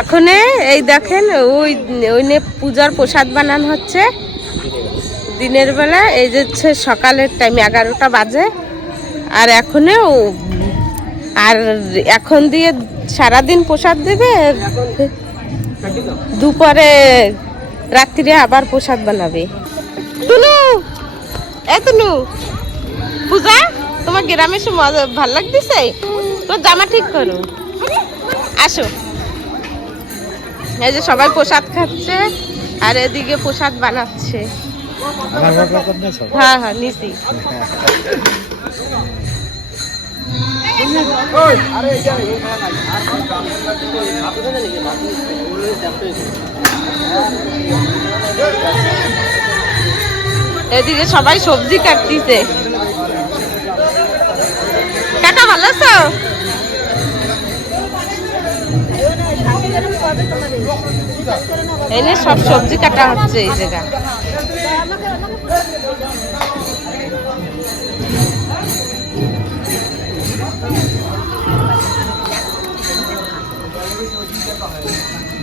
এখন এই দেখেন ওই ওই পূজার প্রসাদ বানানো হচ্ছে দিনের বেলা। এই যে সকালের টাইম 11টা বাজে। আর আর এখন দিয়ে সারাদিন প্রসাদ দেবে, দুপুরে রাত্রিরে আবার প্রসাদ বানাবে। তুনু তুনু, পূজা তোমার গ্রামে ভাল লাগতেছে? তোর জামা ঠিক করো, আসো। এই যে সবাই প্রসাদ খাচ্ছে আর এদিকে প্রসাদ বানাচ্ছে। হ্যাঁ হ্যাঁ নিছি। এদিকে সবাই সবজি কাটতেছে। কাকা ভালো আছো? এনে সব সবজি কাটা হচ্ছে এই জায়গা।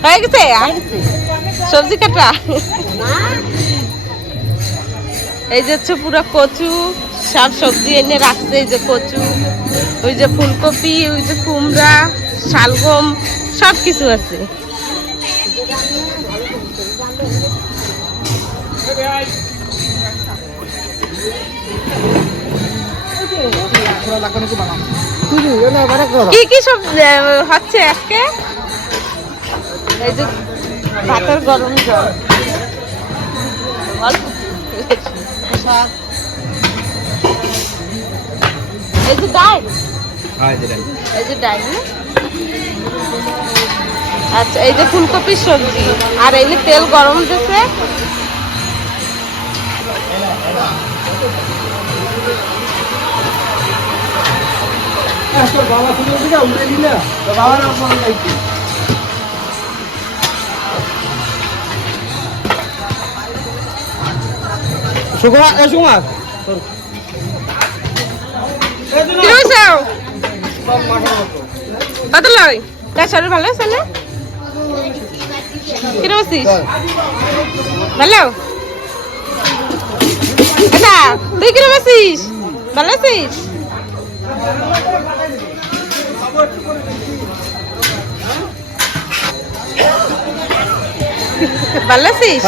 হয়ে গেছে সবজি কাটা। এই যে পুরো কচু সব সবজি এনে রাখছে। এই যে কচু, ওই যে ফুলকপি, ওই যে কুমড়া, শালগম, সব কিছু আছে। কি কি সব হচ্ছে আজকে? এই যে ভাতের গরম জল, এই যে ডাল, এই যে ডাল। আচ্ছা, এই যে ফুলকপির সবজি, আর এই যে তেল গরম দিতেছে। কত লয়? তার শরীর ভালো আছে না? কিরম আছিস? ভালো? তুই কিরম আছিস? ভালো আছিস? ভালো আছিস?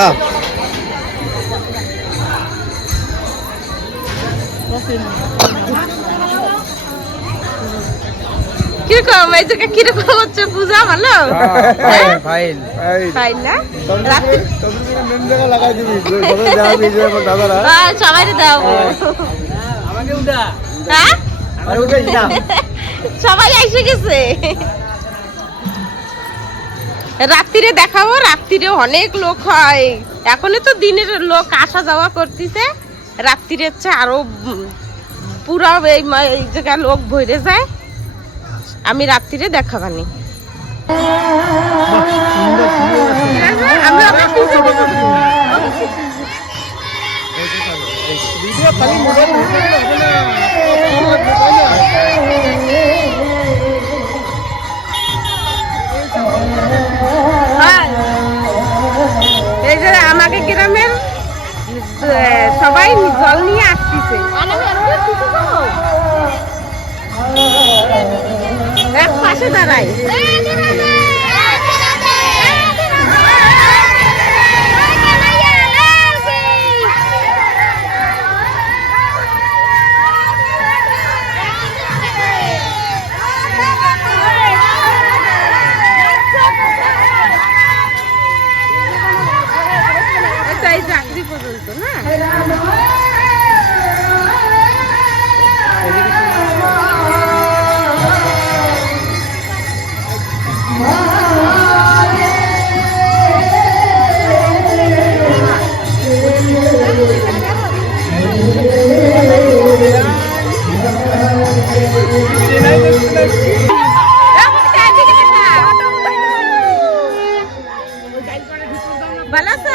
কিরকম এই জায়গা কিরকম হচ্ছে পূজা? ভালো ফাইন না? সবাই দাও, সবাই এসে গেছে। রাত্রিরে দেখাবো, রাত্রিরে অনেক লোক হয়। এখন তো দিনের লোক আসা যাওয়া করতেছে, রাত্রিরে হচ্ছে আরো পুরো এই জায়গা লোক ভরে যায়। আমি রাত্রিরে দেখাবানি। এই যে আমাকে গ্রামের সবাই জল নিয়ে আসতেছে, এক পাশে দাঁড়াই। এই চাকরি পর্যন্ত না ভালো আছো?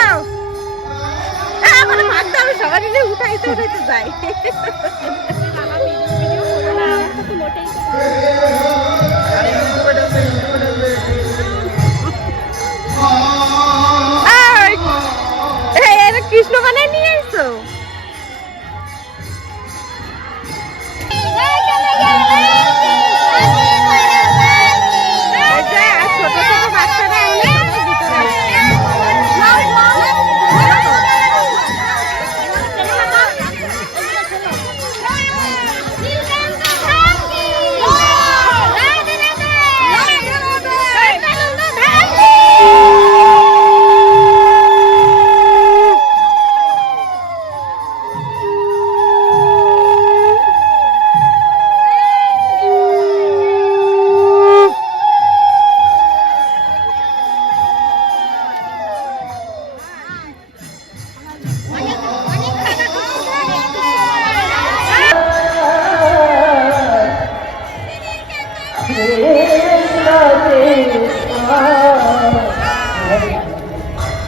সবাই উঠাইতে উঠাইতে যায়। ছোট ছোট বাচ্চারা এমনি সবাই ভিতরে আসছে।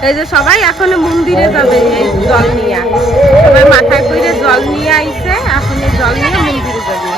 এই যে সবাই এখন মন্দিরে যাবে এই জল নিয়ে, সবাই মাথায় করে জল নিয়ে আইছে, এখন এই জল নিয়ে মন্দিরে যাবে।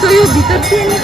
তুইও ভিতর দিয়ে